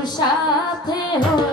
বন্ধুর সাথে হইল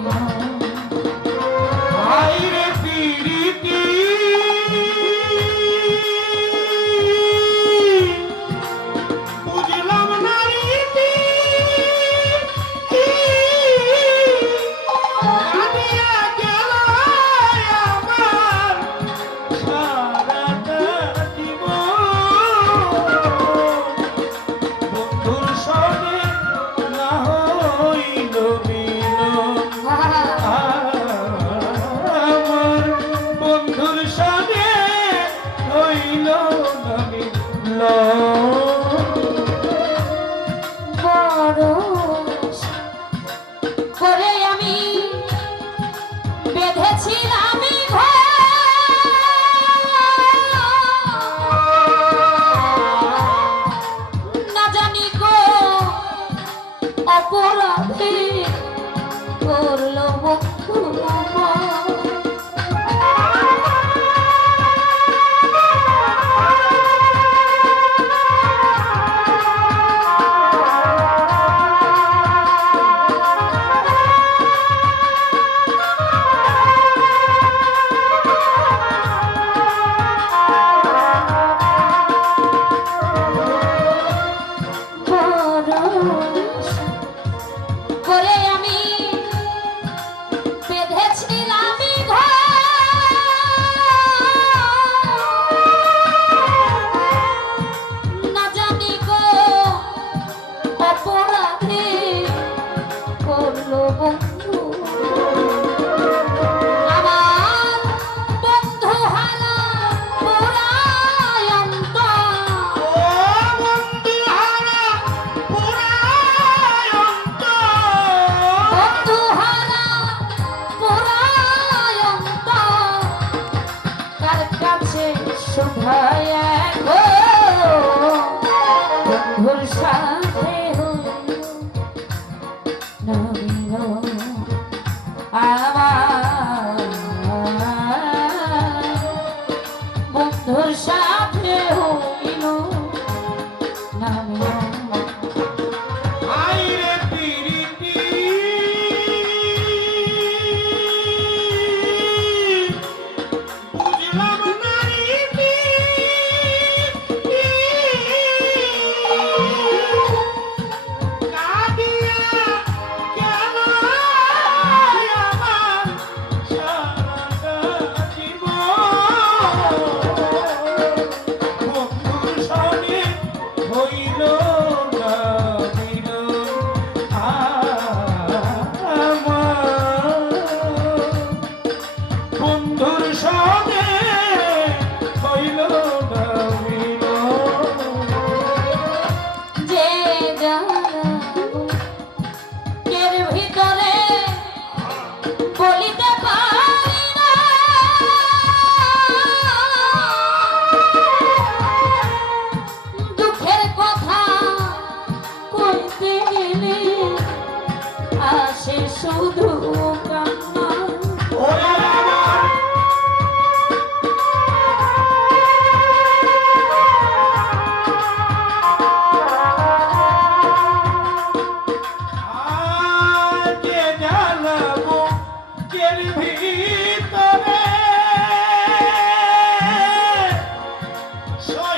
Oh, বন্ধুর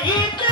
Eita.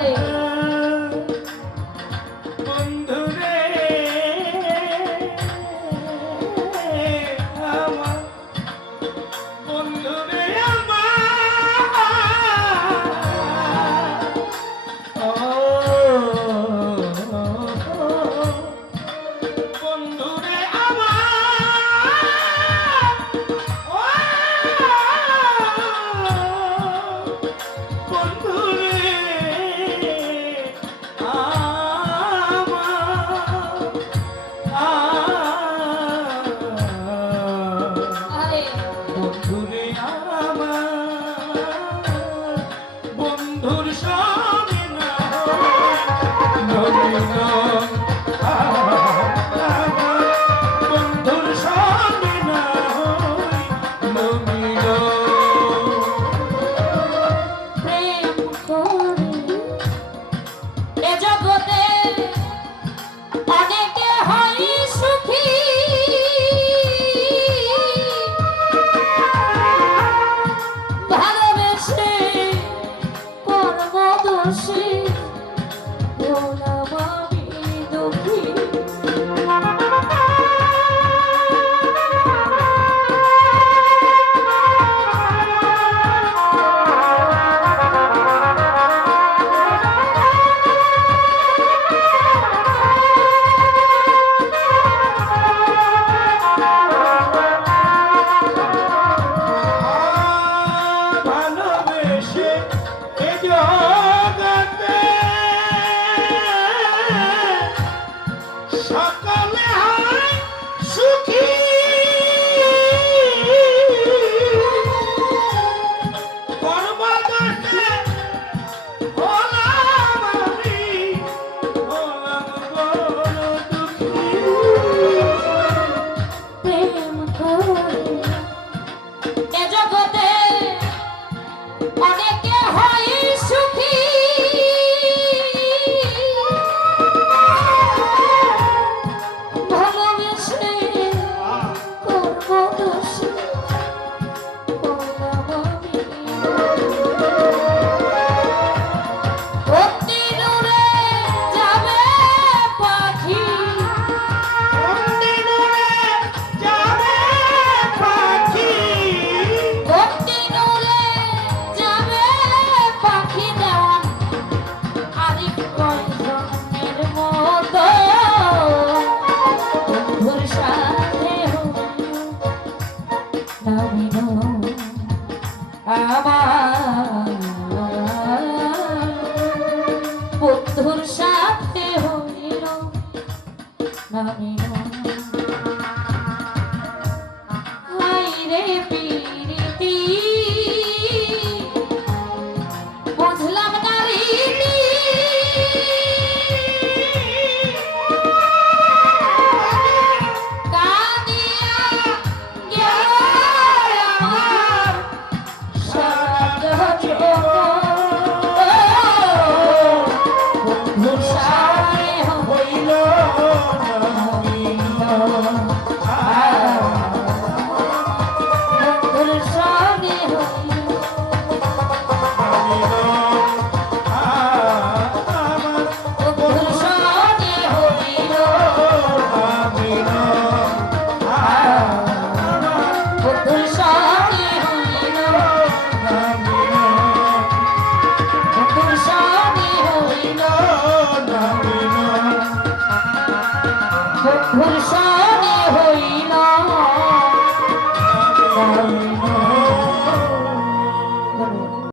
morning. বন্ধুর